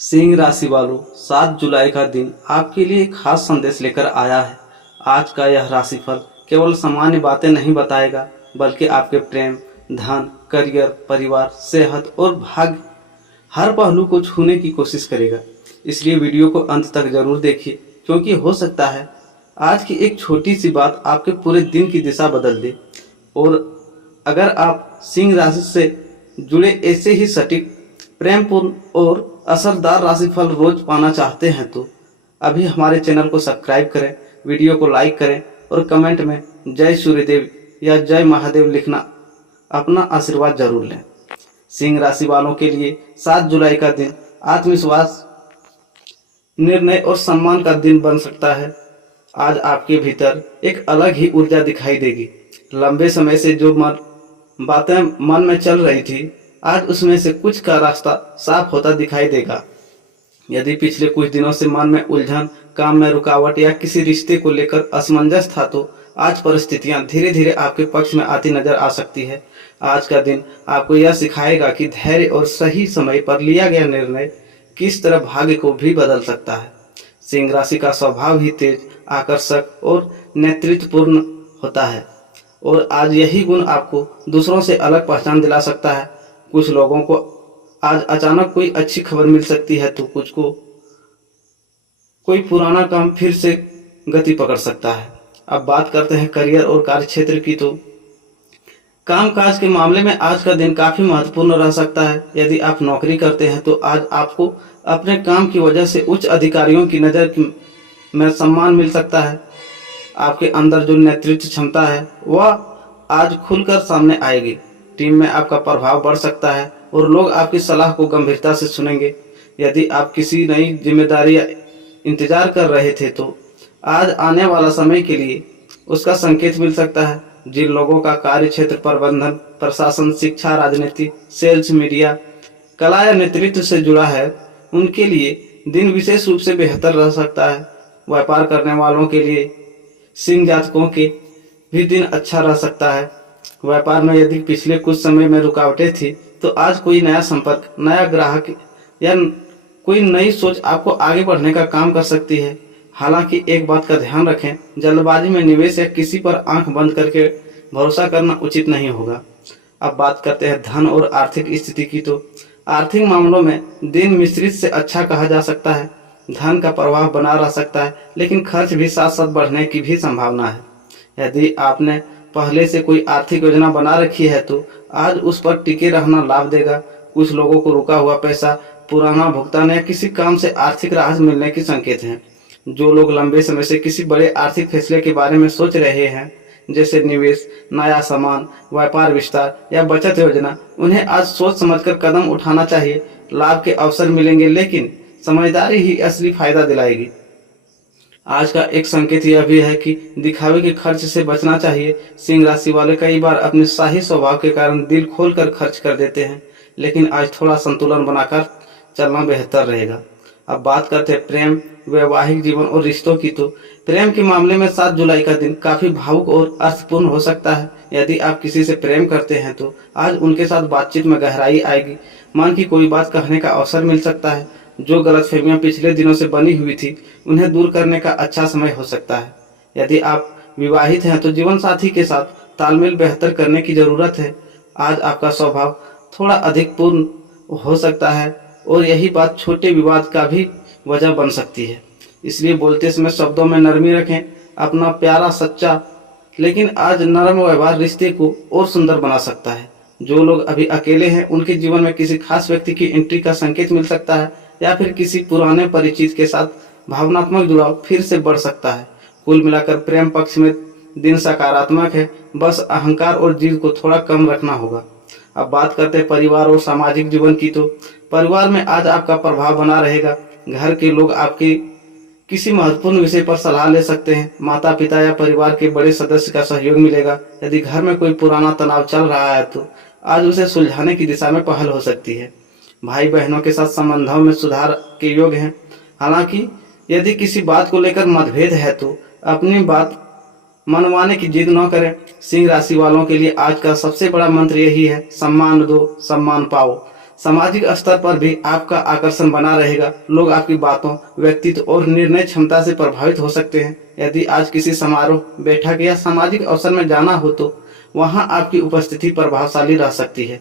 सिंह राशि वालों, 7 जुलाई का दिन आपके लिए एक खास संदेश लेकर आया है। आज का यह राशिफल केवल सामान्य बातें नहीं बताएगा, बल्कि आपके प्रेम, धन, करियर, परिवार, सेहत और भाग्य हर पहलू को छूने की कोशिश करेगा। इसलिए वीडियो को अंत तक जरूर देखिए, क्योंकि हो सकता है आज की एक छोटी सी बात आपके पूरे दिन की दिशा बदल दे। और अगर आप सिंह राशि से जुड़े ऐसे ही सटीक, प्रेमपूर्ण और असरदार राशिफल रोज पाना चाहते हैं तो अभी हमारे चैनल को सब्सक्राइब करें, वीडियो को लाइक करें और कमेंट में जय सूर्यदेव या जय महादेव लिखना अपना आशीर्वाद जरूर लें। सिंह राशि वालों के लिए 7 जुलाई का दिन आत्मविश्वास, निर्णय और सम्मान का दिन बन सकता है। आज आपके भीतर एक अलग ही ऊर्जा दिखाई देगी। लंबे समय से जो बातें मन में चल रही थी, आज उसमें से कुछ का रास्ता साफ होता दिखाई देगा। यदि पिछले कुछ दिनों से मन में उलझन, काम में रुकावट या किसी रिश्ते को लेकर असमंजस था, तो आज परिस्थितियां धीरे धीरे आपके पक्ष में आती नजर आ सकती है। आज का दिन आपको यह सिखाएगा कि धैर्य और सही समय पर लिया गया निर्णय किस तरह भाग्य को भी बदल सकता है। सिंह राशि का स्वभाव ही तेज, आकर्षक और नेतृत्वपूर्ण होता है, और आज यही गुण आपको दूसरों से अलग पहचान दिला सकता है। कुछ लोगों को आज अचानक कोई अच्छी खबर मिल सकती है, तो कुछ को कोई पुराना काम फिर से गति पकड़ सकता है। अब बात करते हैं करियर और कार्यक्षेत्र की, तो कामकाज के मामले में आज का दिन काफी महत्वपूर्ण रह सकता है। यदि आप नौकरी करते हैं तो आज आपको अपने काम की वजह से उच्च अधिकारियों की नज़र में सम्मान मिल सकता है। आपके अंदर जो नेतृत्व क्षमता है वह आज खुलकर सामने आएगी। टीम में आपका प्रभाव बढ़ सकता है और लोग आपकी सलाह को गंभीरता से सुनेंगे। यदि आप किसी नई जिम्मेदारी या इंतजार कर रहे थे, तो आज आने वाला समय के लिए उसका संकेत मिल सकता है। जिन लोगों का कार्य क्षेत्र प्रबंधन, प्रशासन, शिक्षा, राजनीति, सेल्स, मीडिया, कला या नेतृत्व से जुड़ा है, उनके लिए दिन विशेष रूप से बेहतर रह सकता है। व्यापार करने वालों के लिए, सिंह जातकों के भी दिन अच्छा रह सकता है। व्यापार में यदि पिछले कुछ समय में रुकावटें थी, तो आज कोई नया संपर्क, नया ग्राहक या कोई नई सोच आपको आगे बढ़ने का काम कर सकती है। हालांकि एक बात का ध्यान रखें, जल्दबाजी में निवेश या किसी पर आंख बंद करके भरोसा करना उचित नहीं होगा। अब बात करते हैं धन और आर्थिक स्थिति की, तो आर्थिक मामलों में दिन मिश्रित से अच्छा कहा जा सकता है। धन का प्रवाह बना रह सकता है, लेकिन खर्च भी साथ साथ बढ़ने की भी संभावना है। यदि आपने पहले से कोई आर्थिक योजना बना रखी है, तो आज उस पर टिके रहना लाभ देगा। कुछ लोगों को रुका हुआ पैसा, पुराना भुगतान या किसी काम से आर्थिक राहत मिलने के संकेत हैं। जो लोग लंबे समय से किसी बड़े आर्थिक फैसले के बारे में सोच रहे हैं, जैसे निवेश, नया सामान, व्यापार विस्तार या बचत योजना, उन्हें आज सोच समझकर कदम उठाना चाहिए। लाभ के अवसर मिलेंगे, लेकिन समझदारी ही असली फायदा दिलाएगी। आज का एक संकेत यह भी है कि दिखावे के खर्च से बचना चाहिए। सिंह राशि वाले कई बार अपने शाही स्वभाव के कारण दिल खोलकर खर्च कर देते हैं, लेकिन आज थोड़ा संतुलन बनाकर चलना बेहतर रहेगा। अब बात करते हैं प्रेम, वैवाहिक जीवन और रिश्तों की, तो प्रेम के मामले में 7 जुलाई का दिन काफी भावुक और अर्थपूर्ण हो सकता है। यदि आप किसी से प्रेम करते हैं, तो आज उनके साथ बातचीत में गहराई आएगी। मन की कोई बात कहने का अवसर मिल सकता है। जो गलतफहमियां पिछले दिनों से बनी हुई थी, उन्हें दूर करने का अच्छा समय हो सकता है। यदि आप विवाहित हैं, तो जीवन साथी के साथ तालमेल बेहतर करने की जरूरत है। आज आपका स्वभाव थोड़ा अधिक पूर्ण हो सकता है, और यही बात छोटे विवाद का भी वजह बन सकती है। इसलिए बोलते समय शब्दों में नरमी रखें। अपना प्यारा, सच्चा लेकिन आज नरम व्यवहार रिश्ते को और सुंदर बना सकता है। जो लोग अभी अकेले हैं, उनके जीवन में किसी खास व्यक्ति की एंट्री का संकेत मिल सकता है, या फिर किसी पुराने परिचित के साथ भावनात्मक जुड़ाव फिर से बढ़ सकता है। कुल मिलाकर प्रेम पक्ष में दिन सकारात्मक है, बस अहंकार और जिद को थोड़ा कम रखना होगा। अब बात करते हैं परिवार और सामाजिक जीवन की, तो परिवार में आज आपका प्रभाव बना रहेगा। घर के लोग आपके किसी महत्वपूर्ण विषय पर सलाह ले सकते हैं। माता पिता या परिवार के बड़े सदस्य का सहयोग मिलेगा। यदि घर में कोई पुराना तनाव चल रहा है, तो आज उसे सुलझाने की दिशा में पहल हो सकती है। भाई बहनों के साथ संबंधों में सुधार के योग हैं। हालांकि यदि किसी बात को लेकर मतभेद है, तो अपनी बात मनवाने की जिद न करें। सिंह राशि वालों के लिए आज का सबसे बड़ा मंत्र यही है, सम्मान दो, सम्मान पाओ। सामाजिक स्तर पर भी आपका आकर्षण बना रहेगा। लोग आपकी बातों, व्यक्तित्व और निर्णय क्षमता से प्रभावित हो सकते हैं। यदि आज किसी समारोह, बैठक या सामाजिक अवसर में जाना हो तो वहां आपकी उपस्थिति प्रभावशाली रह सकती है।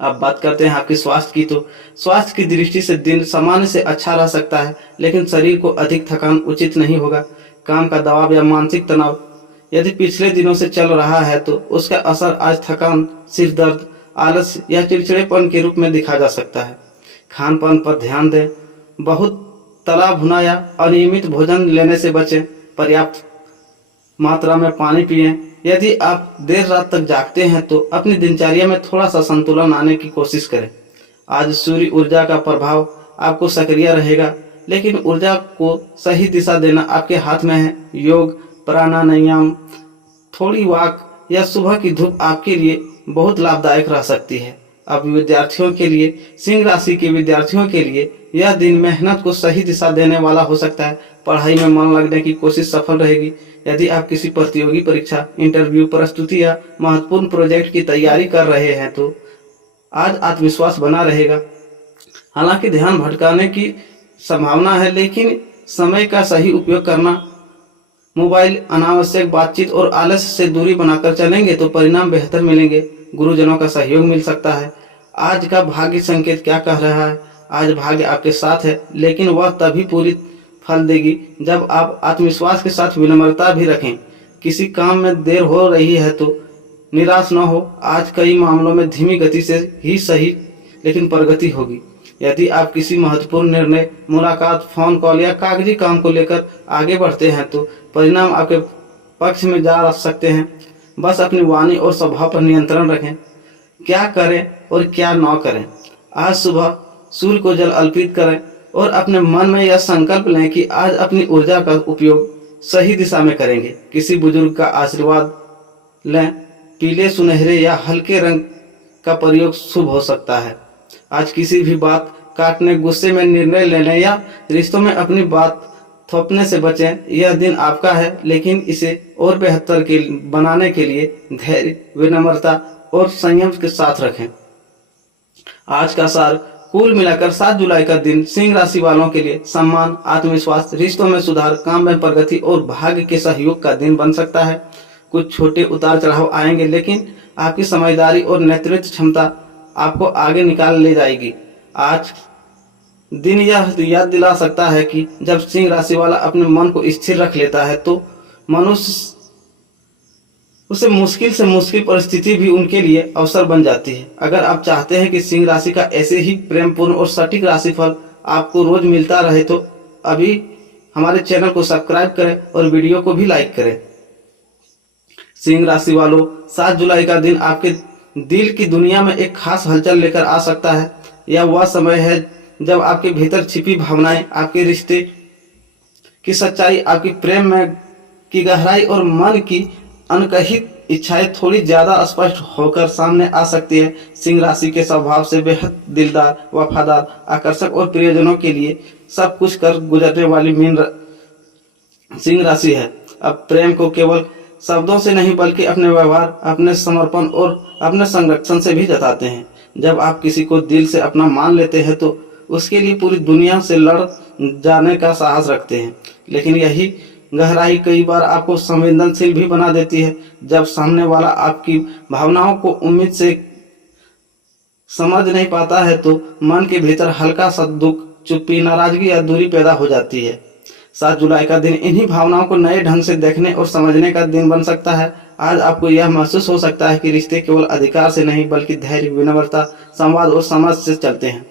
अब बात करते हैं आपके स्वास्थ्य की, तो स्वास्थ्य की दृष्टि से दिन सामान्य से अच्छा रह सकता है, लेकिन शरीर को अधिक थकान उचित नहीं होगा। काम का दबाव या मानसिक तनाव यदि पिछले दिनों से चल रहा है तो उसका असर आज थकान, सिर दर्द, आलस या चिड़चिड़ेपन के रूप में दिखा जा सकता है। खान पान पर ध्यान दें, बहुत तला भुना या अनियमित भोजन लेने से बचें। पर्याप्त मात्रा में पानी पिएं। यदि आप देर रात तक जागते हैं तो अपनी दिनचर्या में थोड़ा सा संतुलन आने की कोशिश करें। आज सूर्य ऊर्जा का प्रभाव आपको सक्रिय रहेगा, लेकिन ऊर्जा को सही दिशा देना आपके हाथ में है। योग, प्राणायाम, थोड़ी वॉक या सुबह की धूप आपके लिए बहुत लाभदायक रह सकती है। अब विद्यार्थियों के लिए, सिंह राशि के विद्यार्थियों के लिए यह दिन मेहनत को सही दिशा देने वाला हो सकता है। पढ़ाई में मन लगने की कोशिश सफल रहेगी। यदि आप किसी प्रतियोगी परीक्षा, इंटरव्यू, प्रस्तुति या महत्वपूर्ण प्रोजेक्ट की तैयारी कर रहे हैं तो आज आत्मविश्वास बना रहेगा। हालांकि ध्यान भटकाने की संभावना है, लेकिन समय का सही उपयोग करना, मोबाइल, अनावश्यक बातचीत और आलस्य से दूरी बनाकर चलेंगे तो परिणाम बेहतर मिलेंगे। गुरुजनों का सहयोग मिल सकता है। आज का भाग्य संकेत क्या कह रहा है? आज भाग्य आपके साथ है, लेकिन वह तभी पूरी फल देगी जब आप आत्मविश्वास के साथ विनम्रता भी रखें। किसी काम में देर हो रही है तो निराश न हो। आज कई मामलों में धीमी गति से ही सही, लेकिन प्रगति होगी। यदि आप किसी महत्वपूर्ण निर्णय, मुलाकात, फोन कॉल या कागजी काम को लेकर आगे बढ़ते हैं तो परिणाम आपके पक्ष में जा सकते हैं। बस अपनी वाणी और स्वभाव पर नियंत्रण रखें। क्या करें और क्या न करें। आज सुबह सूर्य को जल अर्पित करें और अपने मन में यह संकल्प लें कि आज अपनी ऊर्जा का उपयोग सही दिशा में करेंगे। किसी बुजुर्ग का आशीर्वाद लें। पीले, सुनहरे या हल्के रंग का प्रयोग शुभ हो सकता है। आज किसी भी बात काटने, गुस्से में निर्णय लेने या रिश्तों में अपनी बात थोपने से बचें। यह दिन आपका है, लेकिन इसे और बेहतर बनाने के लिए धैर्य, विनम्रता और संयम के साथ रखें। आज का सार, कुल मिलाकर 7 जुलाई का दिन सिंह राशि वालों के लिए सम्मान, आत्मविश्वास, रिश्तों में सुधार, काम में प्रगति और भाग्य के सहयोग का दिन बन सकता है। कुछ छोटे उतार चढ़ाव आएंगे, लेकिन आपकी समझदारी और नेतृत्व क्षमता आपको आगे निकाल ले जाएगी। आज दिन यह याद दिला सकता है कि जब सिंह राशि वाला अपने मन को स्थिर रख लेता है तो मनुष्य उसे मुश्किल से मुश्किल परिस्थिति भी उनके लिए अवसर बन जाती है। अगर आप चाहते हैं कि सिंह राशि का ऐसे ही प्रेमपूर्ण और सटीक राशिफल आपको रोज मिलता रहे तो अभी हमारे चैनल को सब्सक्राइब करें और वीडियो को भी लाइक करें। सिंह राशि वालों, 7 जुलाई का दिन आपके दिल की दुनिया में एक खास हलचल लेकर आ सकता है। यह वह समय है जब आपके भीतर छिपी भावनाएं, आपके रिश्ते की सच्चाई, आपकी प्रेम में की गहराई और मन की अनकहित इच्छाएं थोड़ी ज्यादा स्पष्ट होकर सामने आ सकती है। सिंह राशि के स्वभाव से बेहद दिलदार, वफादार, आकर्षक और प्रियजनों के लिए सब कुछ कर गुजरने वाली सिंह राशि है। अब प्रेम को केवल शब्दों से नहीं बल्कि अपने व्यवहार, अपने समर्पण और अपने संरक्षण से भी जताते हैं। जब आप किसी को दिल से अपना मान लेते हैं तो उसके लिए पूरी दुनिया से लड़ जाने का साहस रखते हैं। लेकिन यही गहराई कई बार आपको संवेदनशील भी बना देती है। जब सामने वाला आपकी भावनाओं को उम्मीद से समझ नहीं पाता है तो मन के भीतर हल्का सा दुख, चुप्पी, नाराजगी या दूरी पैदा हो जाती है। 7 जुलाई का दिन इन्हीं भावनाओं को नए ढंग से देखने और समझने का दिन बन सकता है। आज आपको यह महसूस हो सकता है कि रिश्ते केवल अधिकार से नहीं बल्कि धैर्य, विनम्रता, संवाद और समझ से चलते हैं।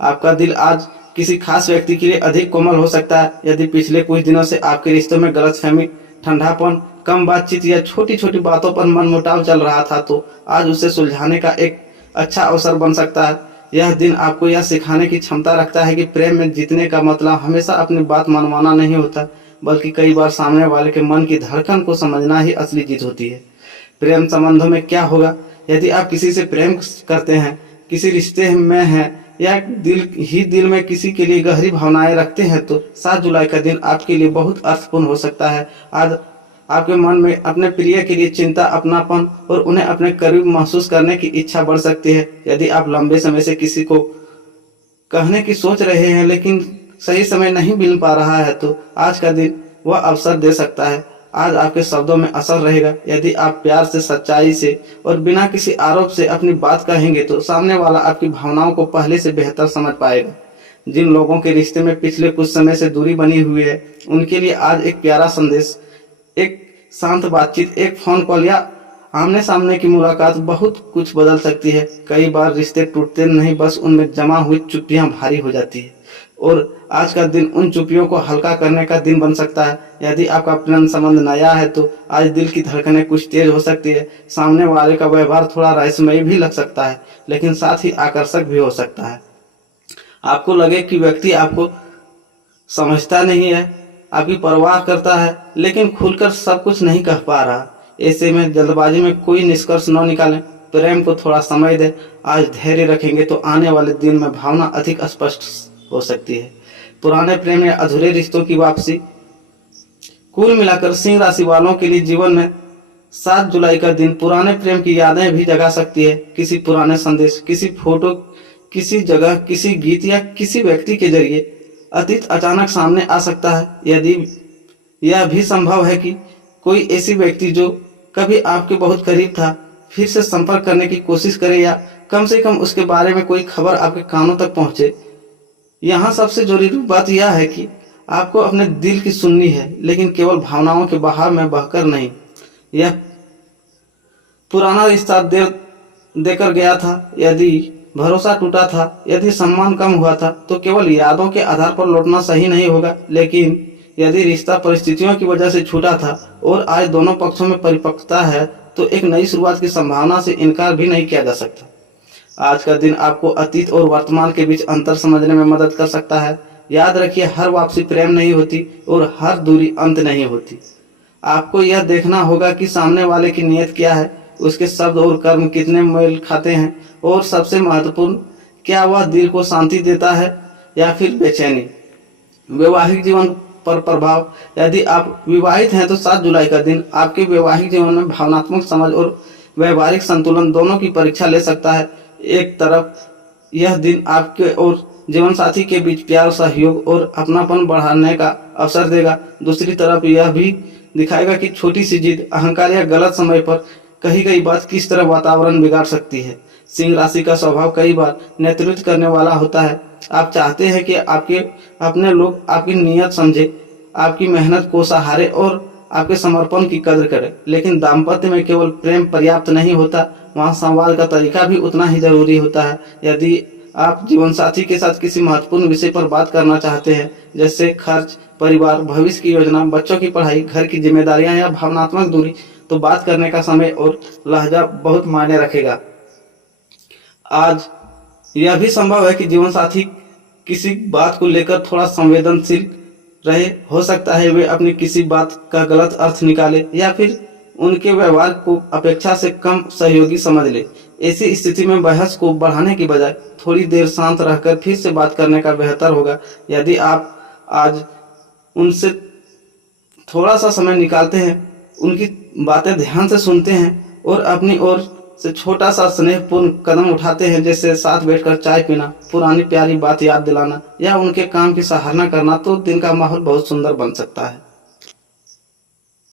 आपका दिल आज किसी खास व्यक्ति के लिए अधिक कोमल हो सकता है। यदि पिछले कुछ दिनों से आपके रिश्तों में गलतफहमी, ठंडापन, कम बातचीत या छोटी छोटी बातों पर मनमुटाव चल रहा था तो आज उसे सुलझाने का एक अच्छा अवसर बन सकता है। यह दिन आपको यह सिखाने की क्षमता रखता है कि प्रेम में जीतने का मतलब हमेशा अपनी बात मनवाना नहीं होता, बल्कि कई बार सामने वाले के मन की धड़कन को समझना ही असली जीत होती है। प्रेम संबंधों में क्या होगा? यदि आप किसी से प्रेम करते हैं, किसी रिश्ते में हैं या दिल में किसी के लिए गहरी भावनाएं रखते हैं तो 7 जुलाई का दिन आपके लिए बहुत अर्थपूर्ण हो सकता है। आज आपके मन में अपने प्रिय के लिए चिंता, अपनापन और उन्हें अपने करीब महसूस करने की इच्छा बढ़ सकती है। यदि आप लंबे समय से किसी को कहने की सोच रहे हैं लेकिन सही समय नहीं मिल पा रहा है, तो आज का दिन वह अवसर दे सकता है। आज आपके शब्दों में असर रहेगा। यदि आप प्यार से, सच्चाई से और बिना किसी आरोप से अपनी बात कहेंगे तो सामने वाला आपकी भावनाओं को पहले से बेहतर समझ पाएगा। जिन लोगों के रिश्ते में पिछले कुछ समय से दूरी बनी हुई है, उनके लिए आज एक प्यारा संदेश, एक शांत बातचीत, एक फोन कॉल या आमने सामने की मुलाकात बहुत कुछ बदल सकती है। कई बार रिश्ते टूटते नहीं, बस उनमें जमा हुई चुप्पियां भारी हो जाती है और आज का दिन उन चुप्पियों को हल्का करने का दिन बन सकता है। यदि आपका प्रेम संबंध नया है तो आज दिल की धड़कनें कुछ तेज हो सकती है। सामने वाले का व्यवहार थोड़ा रहस्यमयी भी लग सकता है, लेकिन साथ ही आकर्षक भी हो सकता है। आपको लगे कि व्यक्ति आपको समझता नहीं है, आपकी परवाह करता है, लेकिन खुलकर सब कुछ नहीं कह पा रहा। ऐसे में जल्दबाजी में कोई निष्कर्ष न निकालें, प्रेम को थोड़ा समय दें। आज धैर्य रखेंगे तो आने वाले दिन में भावना अधिक स्पष्ट हो सकती है। पुराने प्रेम या अधूरे रिश्तों की वापसी। कुल मिलाकर सिंह राशि वालों के लिए जीवन में 7 जुलाई का दिन पुराने प्रेम की यादें भी जगा सकती है। किसी पुराने संदेश, किसी फोटो, किसी जगह, किसी गीत या किसी व्यक्ति के जरिए अतीत अचानक सामने आ सकता है। यदि यह भी संभव है कि कोई ऐसी व्यक्ति जो कभी आपके बहुत करीब था फिर से संपर्क करने की कोशिश करे या कम से कम उसके बारे में कोई खबर आपके कानों तक पहुंचे। यहाँ सबसे जरूरी बात यह है कि आपको अपने दिल की सुननी है, लेकिन केवल भावनाओं के बहाव में बहकर नहीं। यह पुराना रिश्ता देकर गया था, यदि भरोसा टूटा था, यदि सम्मान कम हुआ था, तो केवल यादों के आधार पर लौटना सही नहीं होगा। लेकिन यदि रिश्ता परिस्थितियों की वजह से छूटा था और आज दोनों पक्षों में परिपक्वता है, तो एक नई शुरुआत की संभावना से इनकार भी नहीं किया जा सकता। आज का दिन आपको अतीत और वर्तमान के बीच अंतर समझने में मदद कर सकता है। याद रखिए, हर वापसी प्रेम नहीं होती और हर दूरी अंत नहीं होती। आपको यह देखना होगा कि सामने वाले की नीयत क्या है, उसके शब्द और कर्म कितने मेल खाते हैं, और सबसे महत्वपूर्ण, क्या वह दिल को शांति देता है या फिर बेचैनी। वैवाहिक जीवन पर प्रभाव। यदि आप विवाहित हैं तो 7 जुलाई का दिन आपके वैवाहिक जीवन में भावनात्मक समझ और व्यवहारिक संतुलन दोनों की परीक्षा ले सकता है। एक तरफ यह दिन आपके और जीवन साथी के बीच प्यार, सहयोग और अपनापन बढ़ाने का अवसर देगा। दूसरी तरफ यह भी दिखाएगा कि छोटी सी जिद, अहंकार या गलत समय पर कही गई बात किस तरह वातावरण बिगाड़ सकती है। सिंह राशि का स्वभाव कई बार नेतृत्व करने वाला होता है। आप चाहते हैं कि आपके अपने लोग आपकी नीयत समझे, आपकी मेहनत को सहारे और आपके समर्पण की कदर करें। लेकिन दाम्पत्य में केवल प्रेम पर्याप्त नहीं होता, वहाँ संवाद का तरीका भी उतना ही जरूरी होता है। यदि आप जीवन साथी के साथ किसी महत्वपूर्ण विषय पर बात करना चाहते हैं, जैसे खर्च, परिवार, भविष्य की योजना, बच्चों की पढ़ाई, घर की जिम्मेदारियां या भावनात्मक दूरी, तो बात करने का समय और लहजा बहुत मायने रखेगा। आज यह भी संभव है कि जीवन साथी किसी बात को लेकर थोड़ा संवेदनशील रहे। हो सकता है वे अपनी किसी बात का गलत अर्थ निकाले या फिर उनके व्यवहार को अपेक्षा से कम सहयोगी समझ ले। ऐसी स्थिति में बहस को बढ़ाने की बजाय थोड़ी देर शांत रहकर फिर से बात करने का बेहतर होगा। यदि आप आज उनसे थोड़ा सा समय निकालते हैं, उनकी बातें ध्यान से सुनते हैं और अपनी ओर से छोटा सा स्नेहपूर्ण कदम उठाते हैं, जैसे साथ बैठकर चाय पीना, पुरानी प्यारी बात याद दिलाना या उनके काम की सराहना करना, तो दिन का माहौल बहुत सुंदर बन सकता है।